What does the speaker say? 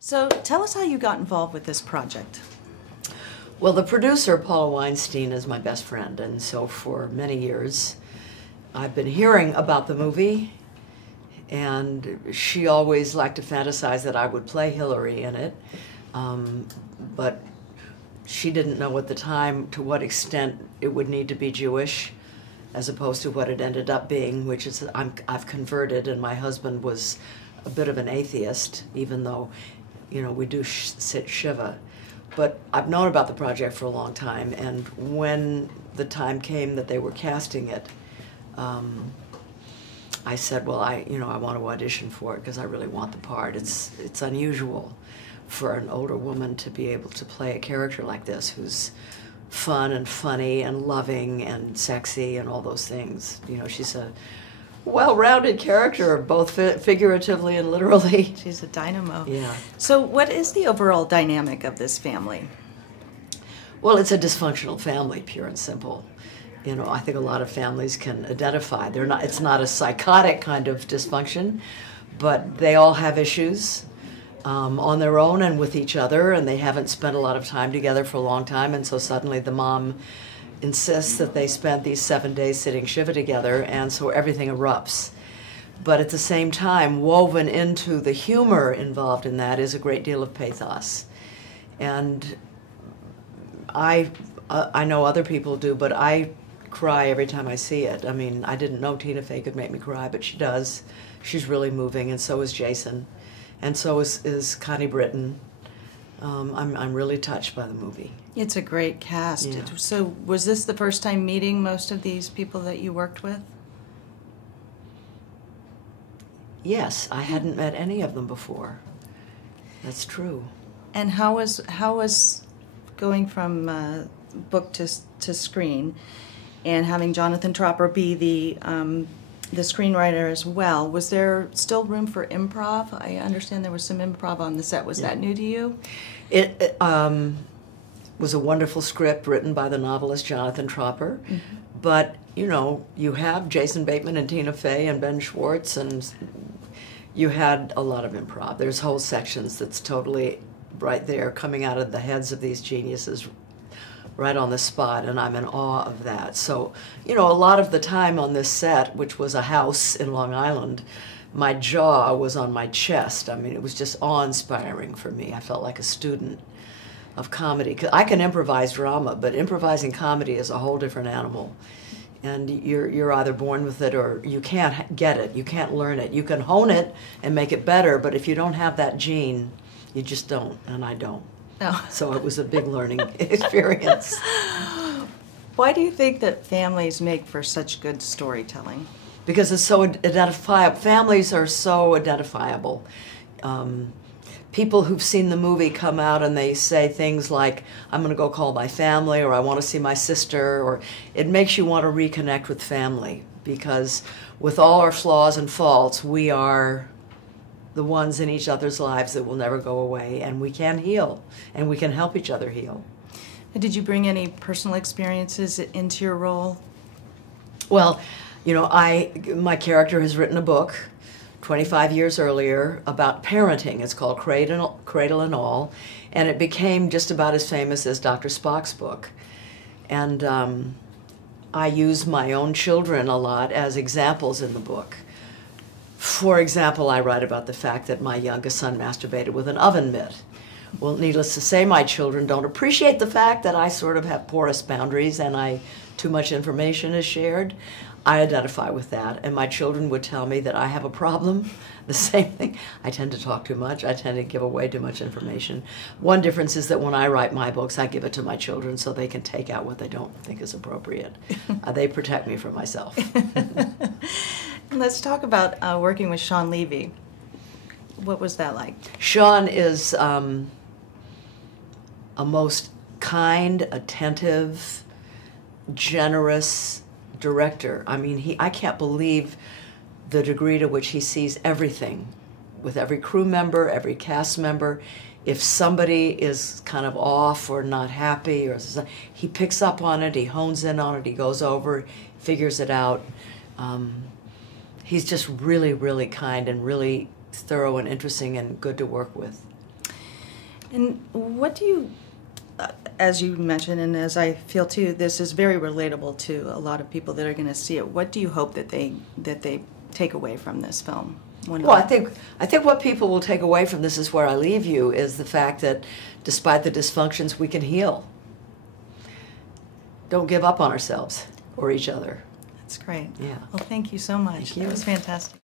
So tell us how you got involved with this project. Well, the producer, Paula Weinstein, is my best friend, and so for many years I've been hearing about the movie, and she always liked to fantasize that I would play Hillary in it, but she didn't know at the time to what extent it would need to be Jewish as opposed to what it ended up being, which is I've converted, and my husband was a bit of an atheist, even though, you know, we do sit Shivah. But I've known about the project for a long time, and when the time came that they were casting it, I said, well, I want to audition for it because I really want the part. It's unusual for an older woman to be able to play a character like this who's fun and funny and loving and sexy and all those things. You know, she's a well-rounded character, both figuratively and literally. She's a dynamo. Yeah. So what is the overall dynamic of this family? Well, it's a dysfunctional family, pure and simple. You know, I think a lot of families can identify. It's not a psychotic kind of dysfunction, but they all have issues on their own and with each other, and they haven't spent a lot of time together for a long time, and so suddenly the mom insists that they spent these 7 days sitting Shivah together, and so everything erupts. But at the same time, woven into the humor involved in that is a great deal of pathos. And I know other people do, but I cry every time I see it. I mean, I didn't know Tina Fey could make me cry, but she does. She's really moving, and so is Jason. And so is Connie Britton. I'm really touched by the movie. It's a great cast. Yeah. So was this the first time meeting most of these people that you worked with? Yes, I hadn't met any of them before. That's true. And how was going from book to screen, and having Jonathan Tropper be the screenwriter as well? Was there still room for improv? I understand there was some improv on the set. Was that new to you? It was a wonderful script written by the novelist Jonathan Tropper, but you know, you have Jason Bateman and Tina Fey and Ben Schwartz, and you had a lot of improv. There's whole sections that's totally right there coming out of the heads of these geniuses right on the spot, and I'm in awe of that. So, you know, a lot of the time on this set, which was a house in Long Island, my jaw was on my chest. I mean, it was just awe-inspiring for me. I felt like a student of comedy. 'Cause I can improvise drama, but improvising comedy is a whole different animal. And you're either born with it or you can't get it. You can't learn it. You can hone it and make it better, but if you don't have that gene, you just don't, and I don't. No. So it was a big learning experience. Why do you think that families make for such good storytelling? Because it's so identifiable. Families are so identifiable. People who've seen the movie come out and they say things like, I'm going to go call my family, or I want to see my sister, or it makes you want to reconnect with family, because with all our flaws and faults, we are the ones in each other's lives that will never go away, and we can heal, and we can help each other heal. Did you bring any personal experiences into your role? Well, you know, my character has written a book 25 years earlier about parenting. It's called Cradle and All, and it became just about as famous as Dr. Spock's book. And I use my own children a lot as examples in the book. For example, I write about the fact that my youngest son masturbated with an oven mitt. Well, needless to say, my children don't appreciate the fact that I sort of have porous boundaries and too much information is shared. I identify with that, and my children would tell me that I have a problem. The same thing. I tend to talk too much. I tend to give away too much information. One difference is that when I write my books, I give it to my children so they can take out what they don't think is appropriate. They protect me from myself. Let's talk about working with Shawn Levy. What was that like? Shawn is a most kind, attentive, generous director. I mean, I can't believe the degree to which he sees everything with every crew member, every cast member. If somebody is kind of off or not happy, he picks up on it, he hones in on it, he goes over, figures it out. He's just really, really kind and really thorough and interesting and good to work with. And what do you, as you mentioned, and as I feel too, this is very relatable to a lot of people that are going to see it. What do you hope that they take away from this film? Well, I think what people will take away from this is where I leave you, is the fact that despite the dysfunctions, we can heal. Don't give up on ourselves or each other. That's great. Yeah. Well, thank you so much. Thank you. That was fantastic.